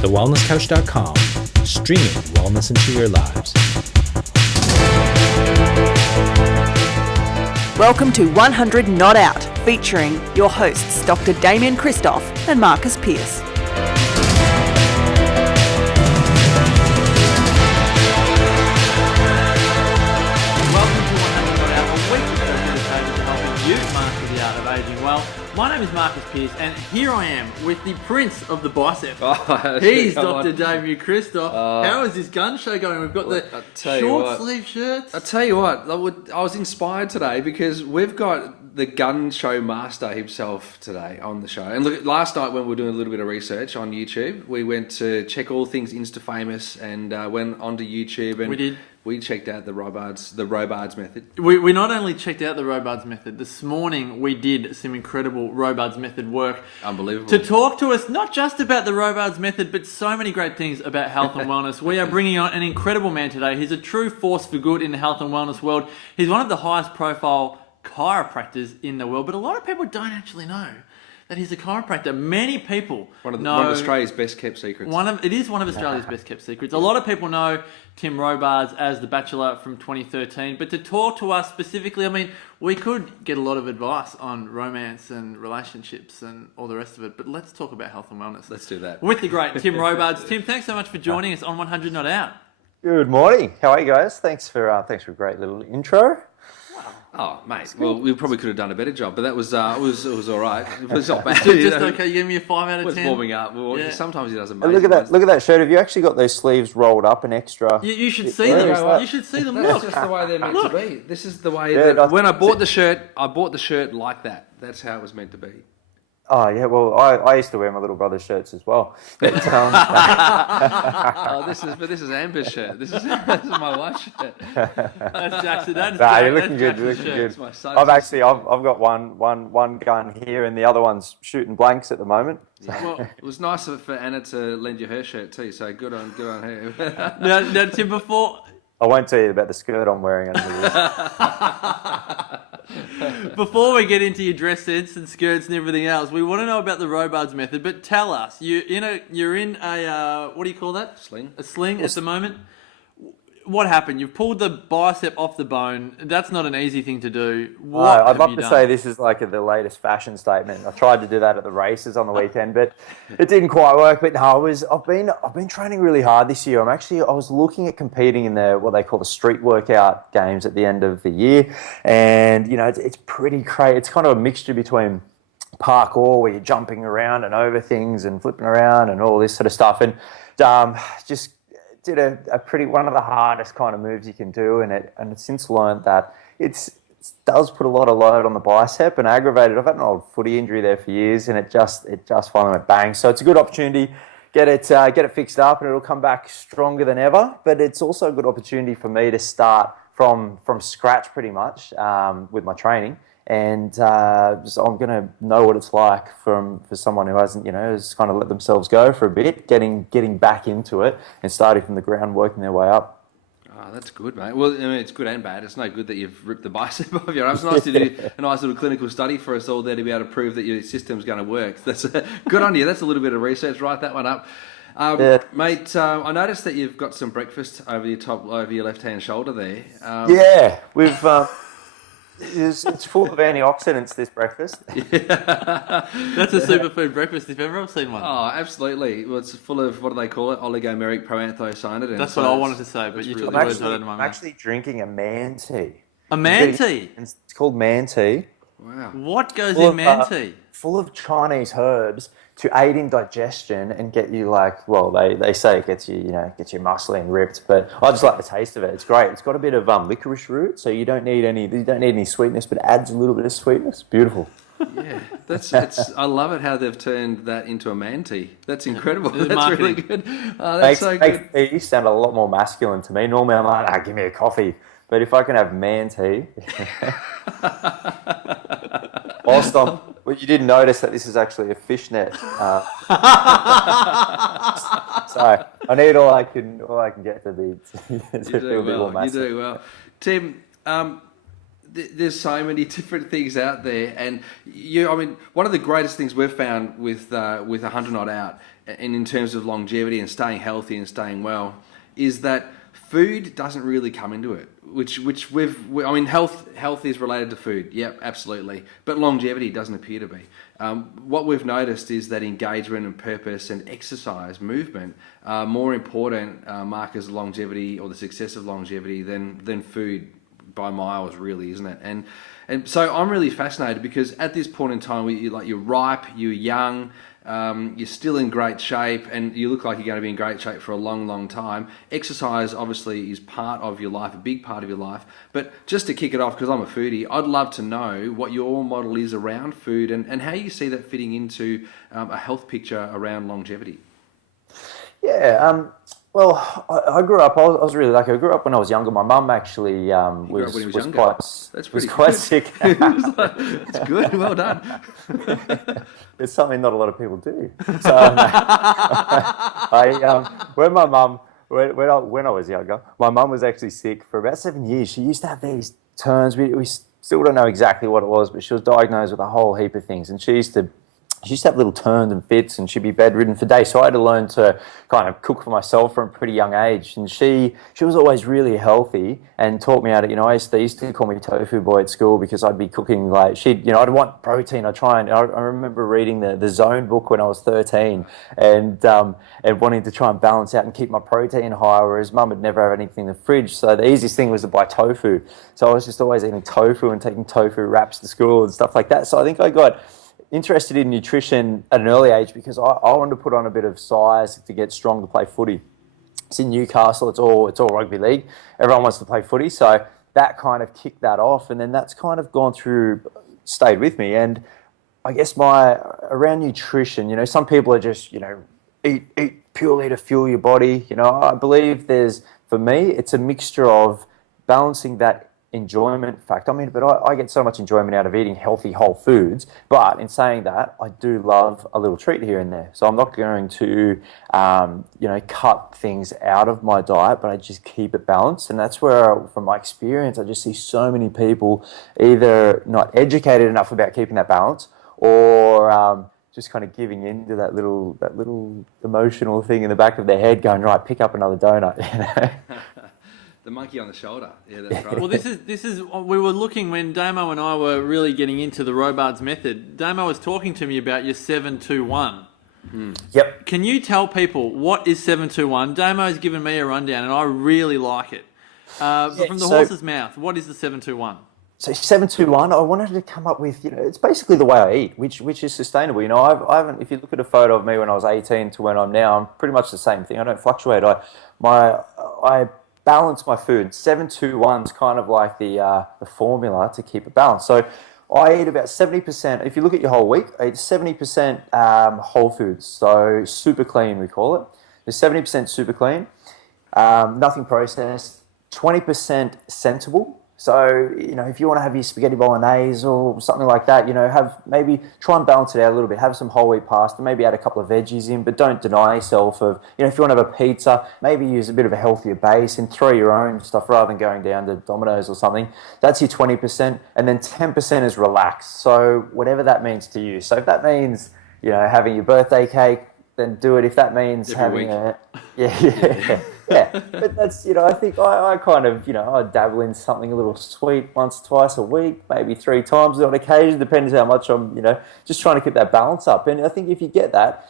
thewellnesscouch.com, streaming wellness into your lives. Welcome to 100 Not Out, featuring your hosts Dr. Damian Kristof and Marcus Pearce. Welcome to 100 Not Out, a weekly show dedicated to helping you master the art of aging well. My name is Marcus Pearce, and here I am with the prince of the bicep. He's Dr. Damian Kristof. How is this gun show going? We've got the short sleeve shirts. I tell you what, I was inspired today because we've got the gun show master himself today on the show. And look, last night when we were doing a little bit of research on YouTube, we went to check all things Insta-famous and went onto YouTube and we checked out the Robards Method. We not only checked out the Robards Method, this morning we did some incredible Robards Method work. Unbelievable. To talk to us, not just about the Robards Method, but so many great things about health and wellness. We are bringing on an incredible man today. He's a true force for good in the health and wellness world. He's one of the highest profile chiropractors in the world, but a lot of people don't actually know that he's a chiropractor. Many people know... One of Australia's best kept secrets. It is one of Australia's best kept secrets. A lot of people know Tim Robards as the Bachelor from 2013, but to talk to us specifically, I mean, we could get a lot of advice on romance and relationships and all the rest of it, but let's talk about health and wellness. Let's do that. With the great Tim Robards. Tim, thanks so much for joining us on 100 Not Out. Good morning. How are you guys? Thanks for a great little intro. Oh, mate. Well, we probably could have done a better job, but that was it was all right. It was not bad. Just okay. You gave me a 5 out of 10. It was warming up. Well, yeah. Sometimes he does amazing. Look at that shirt. Have you actually got those sleeves rolled up an extra? You should see them. You should see them. That's just the way they're meant to be. This is the way that when I bought the shirt like that. That's how it was meant to be. Oh, yeah, well, I used to wear my little brother's shirts as well. But, this is Amber's shirt. This is my wife's shirt. That's Jackson. You're looking good. You're looking good. I've got one gun here and the other one's shooting blanks at the moment. Yeah. Well, it was nice for Anna to lend you her shirt too, so good on her. Now, Tim, before... I won't tell you about the skirt I'm wearing under this. Before we get into your dress sense and skirts and everything else, we want to know about the Robards Method. But tell us, you're in a what do you call that? Sling. A sling at the moment. What happened? You've pulled the bicep off the bone. That's not an easy thing to do. I'd love to say this is like the latest fashion statement. I tried to do that at the races on the weekend, but it didn't quite work. But no, I've been training really hard this year. I was looking at competing in what they call the street workout games at the end of the year, and it's pretty crazy. It's kind of a mixture between parkour, where you're jumping around and over things and flipping around and all this sort of stuff, and just did one of the hardest kind of moves you can do, and since learned that it does put a lot of load on the bicep and aggravated. I've had an old footy injury there for years, and it just finally went bang. So it's a good opportunity. Get it fixed up, and it'll come back stronger than ever. But it's also a good opportunity for me to start from scratch pretty much with my training. And I'm going to know what it's like for someone who hasn't, has kind of let themselves go for a bit, getting back into it and starting from the ground, working their way up. Oh, that's good, mate. Well, I mean, it's good and bad. It's no good that you've ripped the bicep off your arm. It's nice to do a nice little clinical study for us all there to be able to prove that your system's going to work. That's good on you. That's a little bit of research. Write that one up. Mate, I noticed that you've got some breakfast over your left-hand shoulder there. We've... It's full of antioxidants, this breakfast. Yeah. That's a superfood breakfast if ever I've seen one. Oh, absolutely. Well, it's full of, what do they call it? Oligomeric proanthocyanidins. That's what I wanted to say, but you took the words out of my mouth. I'm actually drinking a man tea. A man tea? It's called man tea. Wow. What goes in man tea? Full of Chinese herbs to aid in digestion and get you they say it gets you, gets you muscly and ripped, but I just like the taste of it. It's great. It's got a bit of licorice root, so you don't need any sweetness, but it adds a little bit of sweetness. Beautiful. Yeah, I love it how they've turned that into a man tea. That's incredible. That's really good. Oh, that's so good. Makes tea sound a lot more masculine to me. Normally I'm like, give me a coffee. But if I can have man tea... Well, you didn't notice that this is actually a fishnet. So I need all I can get to be. You do well. Tim, there's so many different things out there, and one of the greatest things we've found with 100 Not Out, and in terms of longevity and staying healthy and staying well, is that food doesn't really come into it. Health is related to food. Yep, absolutely. But longevity doesn't appear to be. What we've noticed is that engagement and purpose and exercise, movement, are more important markers of longevity or the success of longevity than food by miles, really, isn't it? And so I'm really fascinated because at this point in time, you're ripe, you're young, you're still in great shape, and you look like you're going to be in great shape for a long, long time. Exercise obviously is part of your life, a big part of your life. But just to kick it off, because I'm a foodie, I'd love to know what your model is around food and how you see that fitting into a health picture around longevity. Yeah, well, I grew up. I was really lucky. I grew up when I was younger. My mum actually was quite sick. That's good. Well done. It's something not a lot of people do. So when I was younger, my mum was actually sick for about 7 years. She used to have these turns. We still don't know exactly what it was, but she was diagnosed with a whole heap of things, and she used to have little turns and fits, and she'd be bedridden for days. So I had to learn to kind of cook for myself from a pretty young age. And she was always really healthy and taught me how to, they used to call me tofu boy at school because I'd be cooking like I'd want protein. I remember reading the Zone book when I was 13 and wanting to try and balance out and keep my protein high, whereas mum would never have anything in the fridge. So the easiest thing was to buy tofu. So I was just always eating tofu and taking tofu wraps to school and stuff like that. So I think I got interested in nutrition at an early age because I wanted to put on a bit of size to get strong to play footy. It's in Newcastle, it's all rugby league. Everyone wants to play footy, so that kind of kicked that off, and then that's kind of stayed with me. And I guess around nutrition, some people are just, eat purely to fuel your body. I believe for me, it's a mixture of balancing that enjoyment factor. But I get so much enjoyment out of eating healthy whole foods, but in saying that, I do love a little treat here and there. So I'm not going to cut things out of my diet, but I just keep it balanced. And that's where, from my experience, I just see so many people either not educated enough about keeping that balance, or just kind of giving into that little emotional thing in the back of their head, going, right, pick up another donut. The monkey on the shoulder. Yeah, that's right. Well, this is we were looking when Damo and I were really getting into the Robards Method. Damo was talking to me about your 721. Yep. Can you tell people what is 721? Damo's given me a rundown, and I really like it. But from the horse's mouth, what is the 721? So 721, I wanted to come up with, it's basically the way I eat, which is sustainable. I haven't, if you look at a photo of me when I was 18 to when I'm now, I'm pretty much the same thing. I don't fluctuate. I balance my food. 721 is kind of like the formula to keep it balanced. So I eat about 70%. If you look at your whole week, I eat 70% whole foods. So super clean, we call it. There's 70% super clean, nothing processed. 20% sensible. So, if you want to have your spaghetti bolognese or something like that, maybe try and balance it out a little bit. Have some whole wheat pasta, maybe add a couple of veggies in, but don't deny yourself of, if you want to have a pizza, maybe use a bit of a healthier base and throw your own stuff rather than going down to Domino's or something. That's your 20%. And then 10% is relaxed. So whatever that means to you. So if that means, having your birthday cake, then do it. If that means every having week. Yeah, but that's, I think I kind of, I dabble in something a little sweet once, twice a week, maybe 3 times on occasion, depends how much I'm, just trying to keep that balance up. And I think if you get that,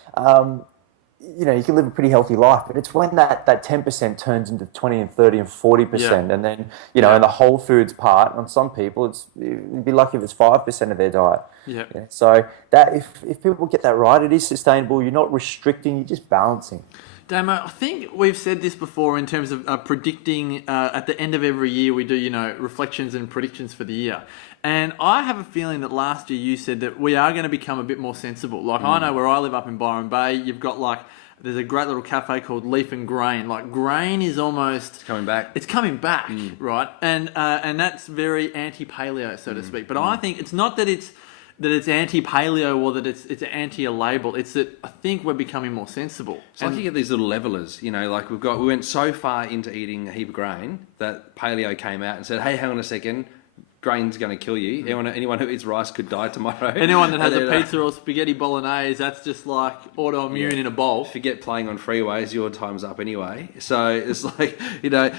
you can live a pretty healthy life, but it's when that 10% turns into 20 and 30 and 40%. And then, and the whole foods part, on some people, you'd be lucky if it's 5% of their diet. Yeah. So that if people get that right, it is sustainable. You're not restricting, you're just balancing. Damo, I think we've said this before in terms of predicting at the end of every year we do, reflections and predictions for the year. And I have a feeling that last year you said that we are going to become a bit more sensible. Like I know where I live up in Byron Bay, you've got there's a great little cafe called Leaf and Grain. Like grain is almost... It's coming back. It's coming back, right? And that's very anti-paleo, so to speak. But I think it's not that it's anti-paleo or that it's anti a label. It's that I think we're becoming more sensible. So I think you get these little levelers, we went so far into eating a heap of grain that paleo came out and said, hey, hang on a second, grain's going to kill you. Anyone who eats rice could die tomorrow. Anyone that has a pizza or spaghetti bolognese, that's just like autoimmune in a bowl. Forget playing on freeways, your time's up anyway. So it's like, they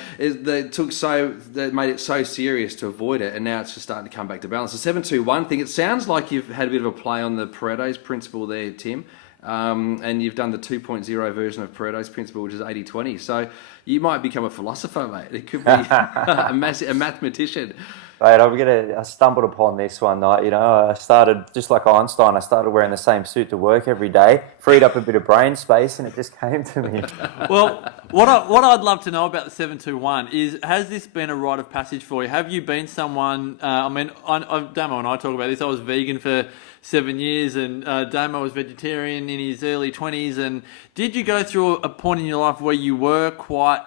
made it so serious to avoid it, and now it's just starting to come back to balance. The 7-2-1 thing, it sounds like you've had a bit of a play on the Pareto's principle there, Tim. And you've done the 2.0 version of Pareto's principle, which is 80-20. So you might become a philosopher, mate. It could be a mathematician. Mate, I stumbled upon this one night. I started, just like Einstein, I started wearing the same suit to work every day, freed up a bit of brain space, and it just came to me. Well, what I'd love to know about the 7-2-1 is, has this been a rite of passage for you? Have you been someone, Damo and I talk about this, I was vegan for 7 years, and Damo was vegetarian in his early 20s, and did you go through a point in your life where you were quite,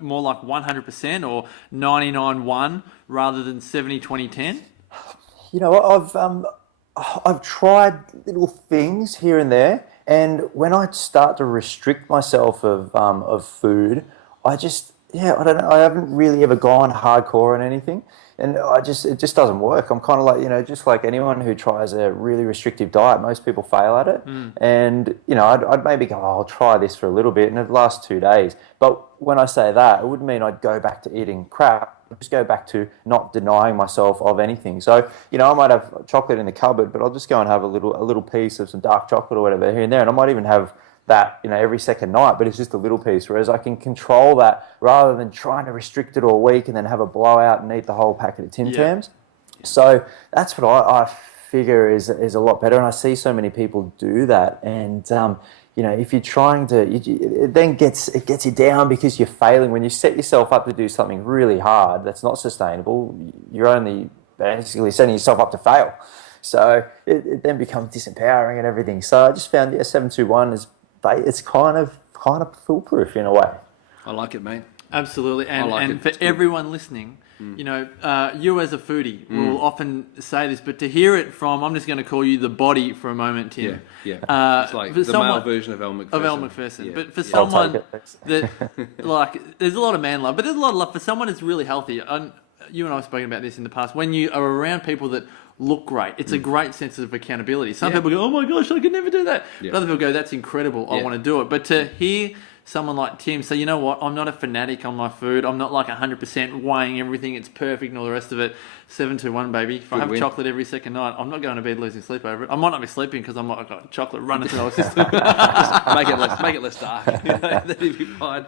more like 100% or 99-1 rather than 70-20-10? I've tried little things here and there, and when I start to restrict myself of food, I don't know, I haven't really ever gone hardcore on anything. And it just doesn't work. I'm kind of like, just like anyone who tries a really restrictive diet, most people fail at it. And, I'd maybe go, I'll try this for a little bit, and it lasts 2 days. But when I say that, it wouldn't mean I'd go back to eating crap. I'd just go back to not denying myself of anything. So, I might have chocolate in the cupboard, but I'll just go and have a little piece of some dark chocolate or whatever here and there. And I might even have that, every second night, but it's just a little piece. Whereas I can control that rather than trying to restrict it all week and then have a blowout and eat the whole packet of Tim Tams. So that's what I figure is a lot better. And I see so many people do that. And, if you're trying to, it then gets you down because you're failing. When you set yourself up to do something really hard that's not sustainable, you're only basically setting yourself up to fail. So it then becomes disempowering and everything. So I just found 7-2-1 is, it's kind of foolproof in a way. I like it, mate. Absolutely. And for everyone listening, you as a foodie will often say this, but to hear it from, I'm just going to call you the body for a moment, Tim. Yeah. It's like the male version of Elle McPherson. Yeah. But for someone that, there's a lot of man love, but there's a lot of love for someone that's really healthy. You and I have spoken about this in the past. When you are around people that look great, it's a great sense of accountability. Some people go, oh my gosh, I could never do that. But other people go, that's incredible, I want to do it. But to hear someone like Tim say, you know what, I'm not a fanatic on my food, I'm not like 100% weighing everything, it's perfect and all the rest of it. 7-2-1, baby. If I have chocolate every second night, I'm not going to bed losing sleep over it. I might not be sleeping because I might have got chocolate running through my system. make it less dark. That'd be fine.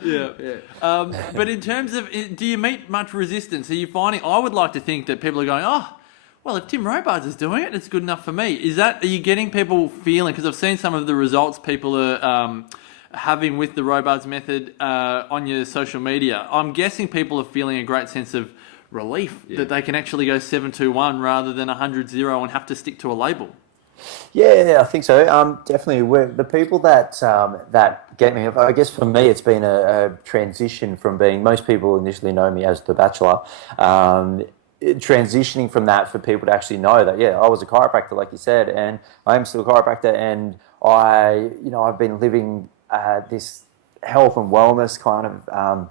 But in terms of, do you meet much resistance? Are you finding, I would like to think that people are going, well, if Tim Robards is doing it, it's good enough for me. Are you getting people feeling, because I've seen some of the results people are having with the Robards Method on your social media. I'm guessing people are feeling a great sense of relief that they can actually go 7-2-1 rather than 100-0 and have to stick to a label. Yeah, I think so. Definitely, the people that get me. I guess for me, it's been a transition from being. Most people initially know me as the Bachelor. Transitioning from that for people to actually know that I was a chiropractor, like you said, and I am still a chiropractor, and I've been living this health and wellness kind of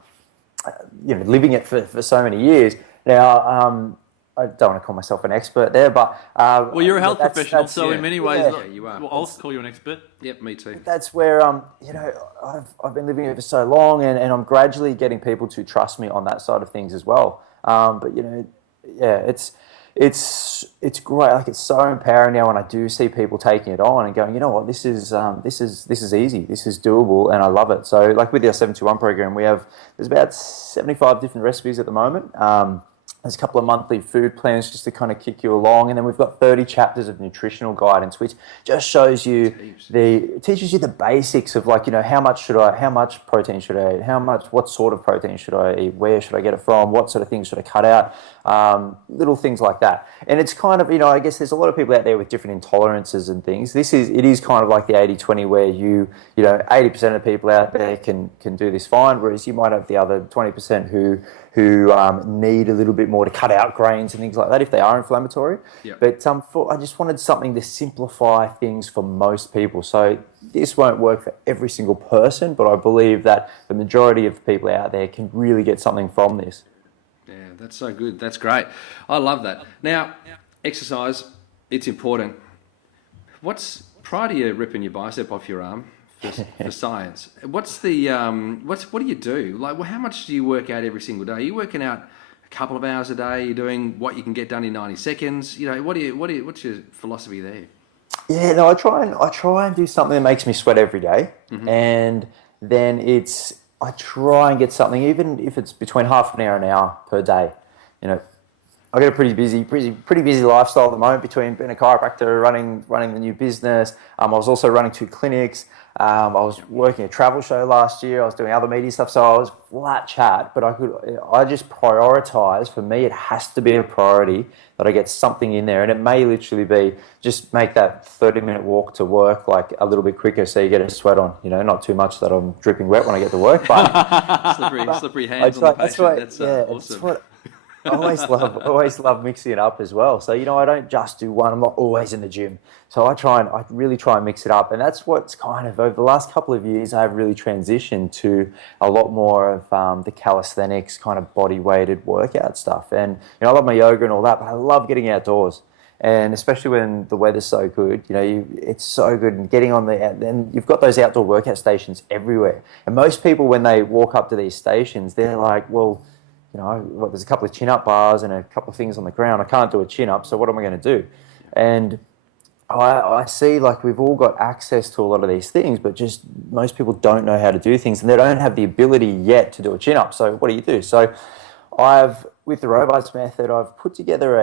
living it for so many years now. I don't want to call myself an expert there, but well, you're a health professional, so in many ways, you are. Well, I'll call you an expert. Yep, me too. That's where I've been living it for so long, and I'm gradually getting people to trust me on that side of things as well. But it's great. Like, it's so empowering now when I do see people taking it on and going, you know what, this is easy, this is doable, and I love it. So, like with our 7-2-1 program, there's about 75 different recipes at the moment. There's a couple of monthly food plans just to kind of kick you along, and then we've got 30 chapters of nutritional guidance, which just shows you teaches you the basics of, like, how much protein should I eat, what sort of protein should I eat, where should I get it from, what sort of things should I cut out, little things like that. And it's kind of, I guess there's a lot of people out there with different intolerances and things. It is kind of like the 80-20 where 80% of the people out there can do this fine, whereas you might have the other 20% who need a little bit more to cut out grains and things like that if they are inflammatory. Yep. But I just wanted something to simplify things for most people. So this won't work for every single person, but I believe that the majority of people out there can really get something from this. Yeah, That's so good. That's great. I love that. Now, exercise, it's important. Prior to you ripping your bicep off your arm for science, what do you do? Like, how much do you work out every single day? Are you working out a couple of hours a day? You're doing what you can get done in 90 seconds? What's your philosophy there? Yeah, no, I try and do something that makes me sweat every day, and then I try and get something, even if it's between half an hour per day. You know, I got a pretty busy lifestyle at the moment between being a chiropractor, running the new business. I was also running 2 clinics. I was working a travel show last year. I was doing other media stuff, so I was flat chat. But I just prioritize. For me, it has to be a priority that I get something in there, and it may literally be just make that 30-minute walk to work like a little bit quicker, so you get a sweat on. You know, not too much that I'm dripping wet when I get to work, but slippery hands on the patient. That's awesome. I always love mixing it up as well. So, I don't just do one. I'm not always in the gym. So I really try and mix it up. And that's what's kind of, over the last couple of years, I've really transitioned to a lot more of the calisthenics kind of body-weighted workout stuff. And, I love my yoga and all that, but I love getting outdoors. And especially when the weather's so good, it's so good. And getting on and you've got those outdoor workout stations everywhere. And most people, when they walk up to these stations, they're like, well, there's a couple of chin-up bars and a couple of things on the ground. I can't do a chin-up, so what am I going to do? And I see, like, we've all got access to a lot of these things, but just most people don't know how to do things, and they don't have the ability yet to do a chin-up. So what do you do? So with the Robards Method, I've put together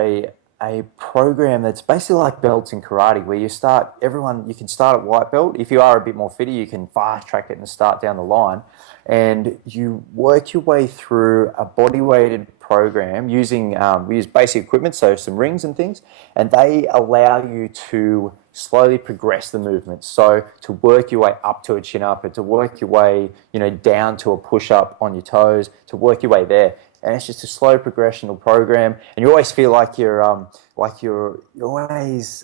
a program that's basically like belts in karate, where you can start at white belt. If you are a bit more fitter, you can fast track it and start down the line. And you work your way through a body-weighted program using, we use basic equipment, so some rings and things, and they allow you to slowly progress the movement. So to work your way up to a chin-up, and to work your way, down to a push-up on your toes, to work your way there. And it's just a slow progressional program, and you always feel like you're always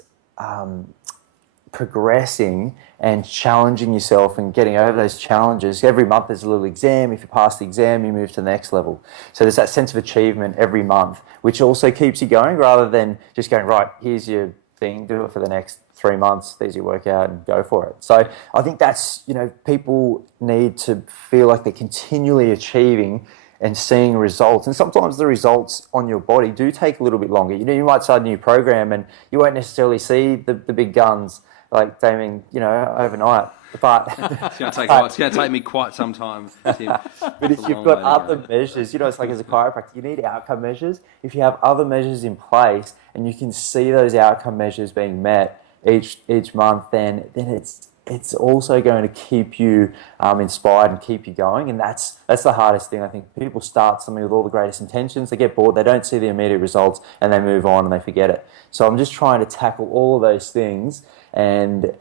progressing and challenging yourself and getting over those challenges. Every month there's a little exam. If you pass the exam, you move to the next level. So there's that sense of achievement every month, which also keeps you going, rather than just going, right, here's your thing, do it for the next 3 months, there's your workout, and go for it. So I think that's, people need to feel like they're continually achieving and seeing results. And sometimes the results on your body do take a little bit longer. You might start a new program and you won't necessarily see the big guns like Damian, overnight. But it's going to take me quite some time, Tim. But if you've got other measures, it's like as a chiropractor, you need outcome measures. If you have other measures in place and you can see those outcome measures being met each month, then it's also going to keep you inspired and keep you going. And that's the hardest thing. I think people start something with all the greatest intentions, they get bored, they don't see the immediate results, and they move on and they forget it. So I'm just trying to tackle all of those things and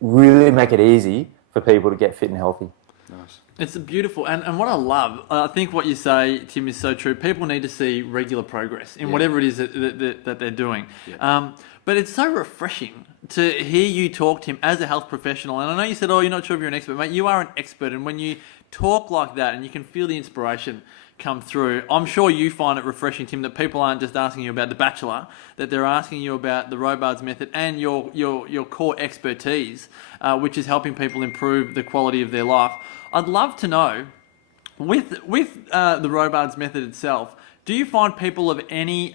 really make it easy for people to get fit and healthy. Nice. It's beautiful. And what I love, I think what you say, Tim, is so true. People need to see regular progress in whatever it is that they're doing. Yeah. But it's so refreshing to hear you talk, Tim, as a health professional. And I know you said, you're not sure if you're an expert. Mate, you are an expert. And when you talk like that and you can feel the inspiration come through, I'm sure you find it refreshing, Tim, that people aren't just asking you about The Bachelor, that they're asking you about the Robards Method and your core expertise, which is helping people improve the quality of their life. I'd love to know, with the Robards Method itself, do you find people of any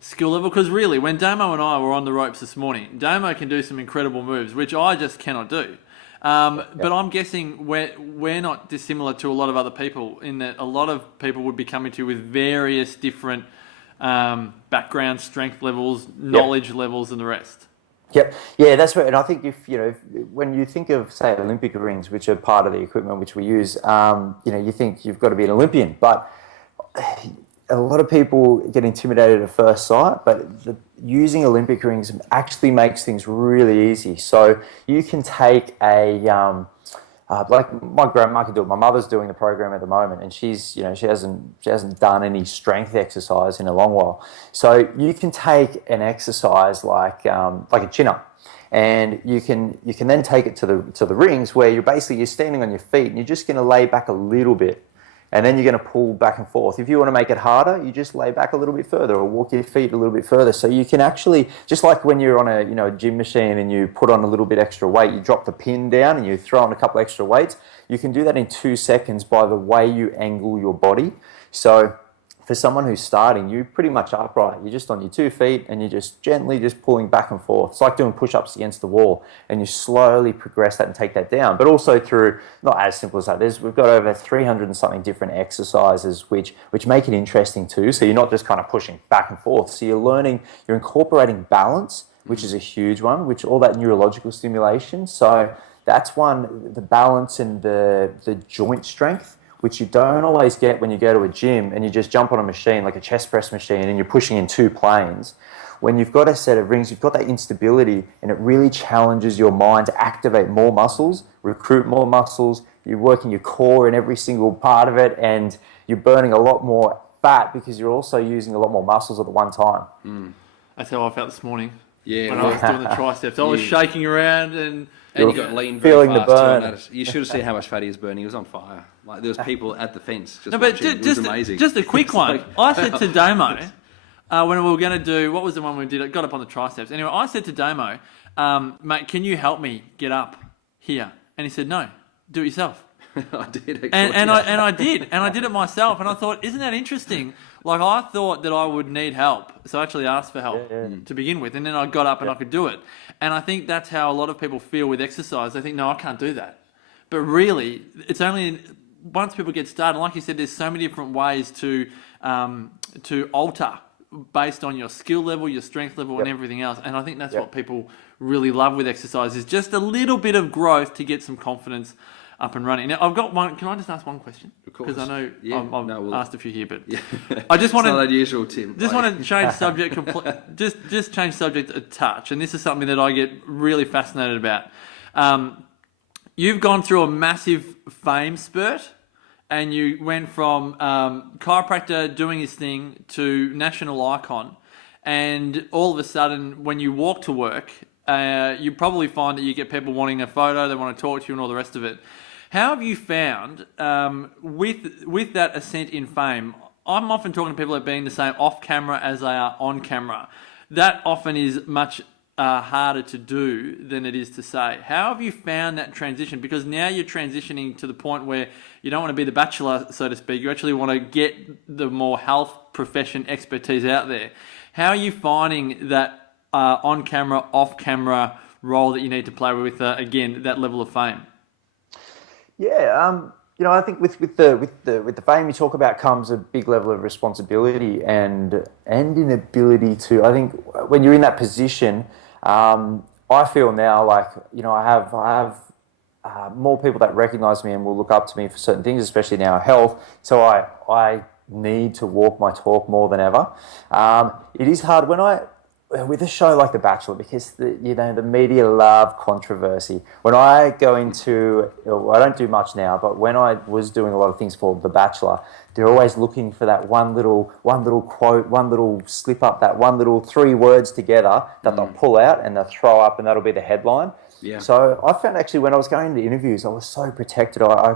skill level? Because really, when Damo and I were on the ropes this morning, Damo can do some incredible moves, which I just cannot do. But I'm guessing we're not dissimilar to a lot of other people, in that a lot of people would be coming to you with various different background, strength levels, knowledge levels, and the rest. Yep. Yeah, that's right. And I think when you think of, say, Olympic rings, which are part of the equipment which we use, you think you've got to be an Olympian. But a lot of people get intimidated at first sight, but using Olympic rings actually makes things really easy. So you can take like my grandma can do it. My mother's doing the program at the moment, and she hasn't done any strength exercise in a long while. So you can take an exercise like a chin up, and you can then take it to the rings, where you're standing on your feet and you're just going to lay back a little bit. And then you're going to pull back and forth. If you want to make it harder, you just lay back a little bit further or walk your feet a little bit further. So you can actually, just like when you're on a gym machine and you put on a little bit extra weight, you drop the pin down and you throw on a couple extra weights, you can do that in 2 seconds by the way you angle your body. So for someone who's starting, you're pretty much upright. You're just on your 2 feet and you're just gently just pulling back and forth. It's like doing push-ups against the wall, and you slowly progress that and take that down. But also through, not as simple as that, we've got over 300 and something different exercises which make it interesting too. So you're not just kind of pushing back and forth. So you're incorporating balance, which is a huge one, which all that neurological stimulation. So that's one, the balance and the joint strength, which you don't always get when you go to a gym and you just jump on a machine, like a chest press machine, and you're pushing in 2 planes. When you've got a set of rings, you've got that instability, and it really challenges your mind to activate more muscles, recruit more muscles. You're working your core in every single part of it, and you're burning a lot more fat because you're also using a lot more muscles at the one time. That's how I felt this morning. Yeah, when I was doing the triceps, I was shaking around and you got lean very feeling fast the burn. too. You should have seen how much fat he was burning. He was on fire. Like there was people at the fence just no, but watching. It was amazing. Just a quick It's one. like- I said to Damo when we were going to do, what was the one we did? It got up on the triceps. Anyway, I said to Damo, mate, can you help me get up here? And he said, no, do it yourself. I did. Actually. And I did it myself. And I thought, isn't that interesting? Like I thought that I would need help, so I actually asked for help to begin with, and then I got up and I could do it. And I think that's how a lot of people feel with exercise. They think, no, I can't do that. But really, it's only once people get started. Like you said, there's so many different ways to alter based on your skill level, your strength level, and everything else. And I think that's what people really love with exercise is just a little bit of growth to get some confidence up and running. Now, I've got one. Can I just ask one question? Of course. Because I know I've asked a few here, but Yeah. I just want It's to... not unusual, Tim. Just want to change subject, just change subject a touch. And this is something that I get really fascinated about. You've gone through a massive fame spurt, and you went from chiropractor doing his thing to national icon. And all of a sudden, when you walk to work, you probably find that you get people wanting a photo, they want to talk to you and all the rest of it. How have you found, with that ascent in fame, I'm often talking to people about being the same off camera as they are on camera. That often is much harder to do than it is to say. How have you found that transition? Because now you're transitioning to the point where you don't want to be the bachelor, so to speak. You actually want to get the more health profession expertise out there. How are you finding that on-camera, off-camera role that you need to play with, again, that level of fame? Yeah, I think with the fame you talk about comes a big level of responsibility and inability to. I think when you're in that position, I feel now like I have more people that recognise me and will look up to me for certain things, especially now health. So I need to walk my talk more than ever. It is hard with a show like The Bachelor, because the media love controversy. When I go into, I don't do much now, but when I was doing a lot of things for The Bachelor, they're always looking for that one little quote, one little slip up, that one little 3 words together that they'll pull out and they'll throw up, and that'll be the headline. Yeah. So I found actually when I was going to interviews, I was so protected. I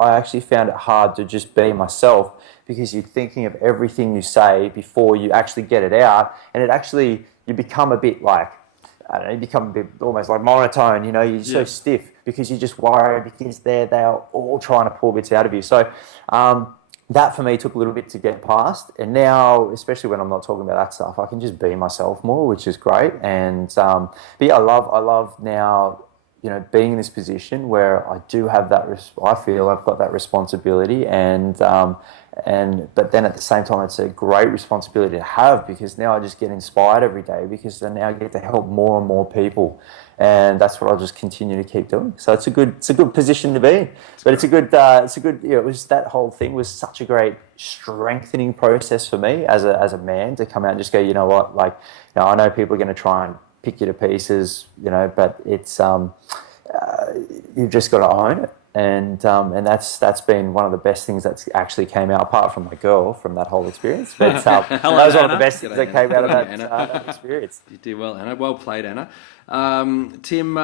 actually found it hard to just be myself, because you're thinking of everything you say before you actually get it out, and you become a bit like, I don't know, you become a bit almost like monotone, you're so stiff because you just worry, because they are all trying to pull bits out of you. So that for me took a little bit to get past, and now, especially when I'm not talking about that stuff, I can just be myself more, which is great. And but yeah, I love now, being in this position where I do have that. I feel I've got that responsibility, but then at the same time, it's a great responsibility to have, because now I just get inspired every day, because I now get to help more and more people, and that's what I'll just continue to keep doing. So it's a good position to be in. But it's a good. It was, that whole thing was such a great strengthening process for me as a man, to come out and just go, you know what, like, I know people are going to try and pick you to pieces, but it's you've just got to own it. and that's been one of the best things that's actually came out, apart from my girl, from that whole experience. But that was one of the best things that came out of that experience. You did well, Anna. Well played, Anna. Tim,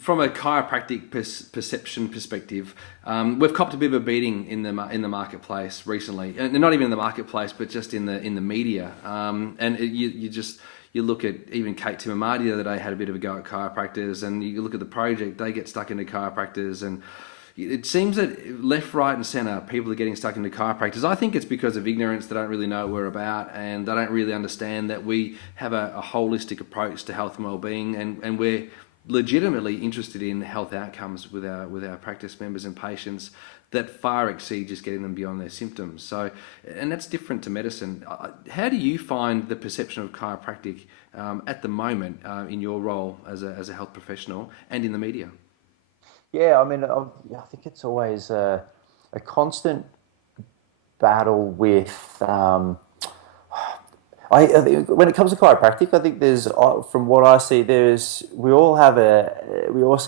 from a chiropractic perception perspective, we've copped a bit of a beating in the marketplace recently, and not even in the marketplace, but just in the media. You look at even Kate Timamati the other day had a bit of a go at chiropractors, and you look at the project, they get stuck into chiropractors, and it seems that left, right and centre, people are getting stuck into chiropractors. I think it's because of ignorance. They don't really know what we're about, and they don't really understand that we have a holistic approach to health and wellbeing, and we're legitimately interested in health outcomes with our practice members and patients that far exceed just getting them beyond their symptoms. So, and that's different to medicine. How do you find the perception of chiropractic at the moment in your role as a health professional and in the media? Yeah, I mean, I think it's always a constant battle with. I think when it comes to chiropractic, I think there's, from what I see, we all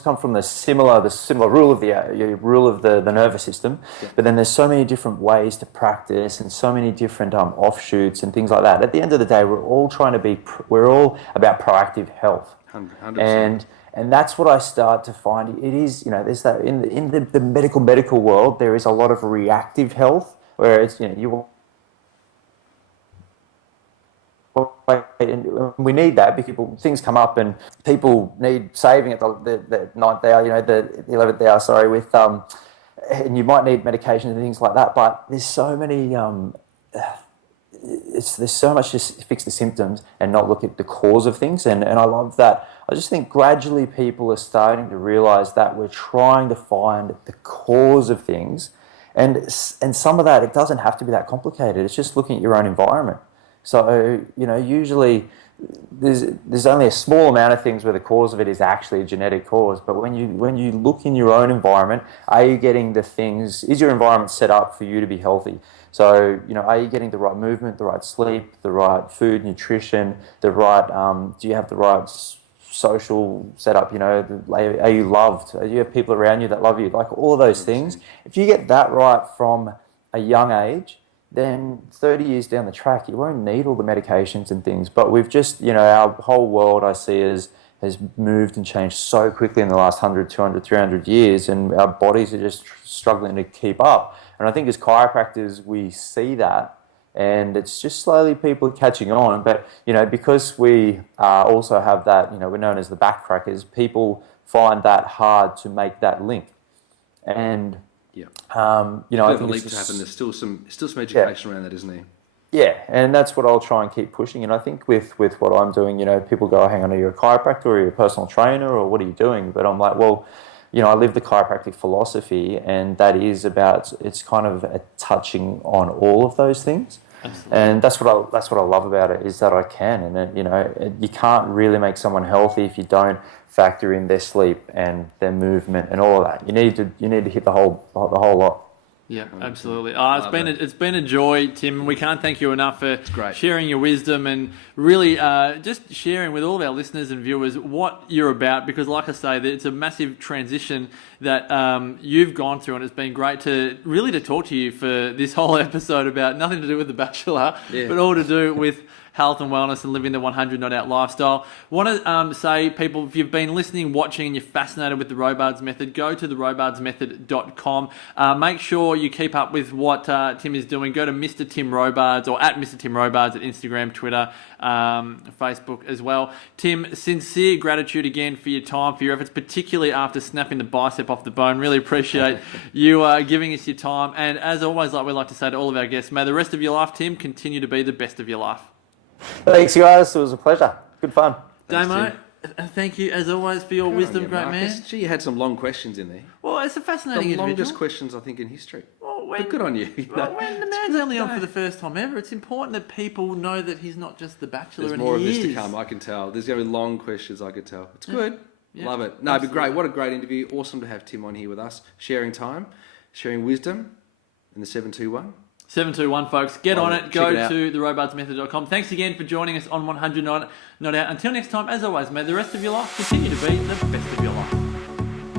come from the similar rule of the nervous system, but then there's so many different ways to practice and so many different offshoots and things like that. At the end of the day, we're all about proactive health, 100%. And that's what I start to find. It is, there's that in the medical world, there is a lot of reactive health, where it's, and we need that because things come up and people need saving at the ninth hour, the 11th hour, sorry, with and you might need medications and things like that. But there's so many, there's so much to fix the symptoms and not look at the cause of things. And I love that. I just think gradually people are starting to realise that we're trying to find the cause of things, and some of that, it doesn't have to be that complicated. It's just looking at your own environment. So, usually there's only a small amount of things where the cause of it is actually a genetic cause. But when you look in your own environment, are you getting the things, is your environment set up for you to be healthy? So, are you getting the right movement, the right sleep, the right food, nutrition, the right, do you have the right social setup, are you loved? Do you have people around you that love you? Like all of those things. If you get that right from a young age, then 30 years down the track, you won't need all the medications and things. But we've just, our whole world, I see, has moved and changed so quickly in the last 100, 200, 300 years, and our bodies are just struggling to keep up. And I think as chiropractors, we see that, and it's just slowly people are catching on. But, because we also have that, we're known as the backcrackers, people find that hard to make that link. And I think the leap to happen. There's still some education around that, isn't there? Yeah, and that's what I'll try and keep pushing. And I think with what I'm doing, people go, hang on, are you a chiropractor or are you a personal trainer or what are you doing? But I'm like, well, I live the chiropractic philosophy, and that is about, it's kind of a touching on all of those things. Absolutely. And that's what I love about it, is that I can, and you can't really make someone healthy if you don't factor in their sleep and their movement and all of that. You need to hit the whole lot. Yeah, absolutely. It's been a joy, Tim. We can't thank you enough for sharing your wisdom and really just sharing with all of our listeners and viewers what you're about, because like I say, it's a massive transition that you've gone through, and it's been great to talk to you for this whole episode about nothing to do with The Bachelor, but all to do with health and wellness and living the 100 not out lifestyle. Want to say, people, if you've been listening, watching, and you're fascinated with the Robards Method, go to the robardsmethod.com. Make sure you keep up with what Tim is doing. Go to Mr. Tim Robards, or at Mr. Tim Robards at Instagram, Twitter, Facebook as well. Tim, sincere gratitude again for your time, for your efforts, particularly after snapping the bicep off the bone. Really appreciate you giving us your time. And as always, like we like to say to all of our guests, may the rest of your life, Tim, continue to be the best of your life. Thanks, guys. It was a pleasure. Good fun. Damo, thank you as always for your wisdom, great man. Gee, you had some long questions in there. Well, it's a fascinating The longest individual. questions, I think, in history. Well, But good on you. When the man's only on for the first time ever, it's important that people know that he's not just the Bachelor. There's more of this to come, I can tell. There's going to be long questions, I could tell. It's good. Yeah, love it. No, it'd be great. What a great interview. Awesome to have Tim on here with us, sharing time, sharing wisdom in the 721. 721, folks. Get on it. Go to therobardsmethod.com. Thanks again for joining us on 100 Not Out. Until next time, as always, may the rest of your life continue to be the best of your life.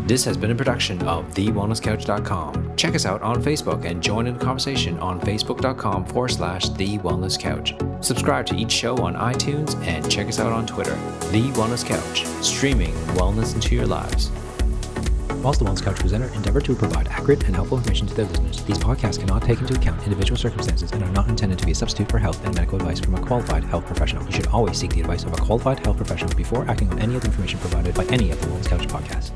This has been a production of TheWellnessCouch.com. Check us out on Facebook and join in the conversation on Facebook.com/TheWellnessCouch. Subscribe to each show on iTunes and check us out on Twitter. The Wellness Couch, streaming wellness into your lives. Whilst the Wellness Couch presenter endeavor to provide accurate and helpful information to their listeners, these podcasts cannot take into account individual circumstances and are not intended to be a substitute for health and medical advice from a qualified health professional. You should always seek the advice of a qualified health professional before acting on any of the information provided by any of the Wellness Couch podcasts.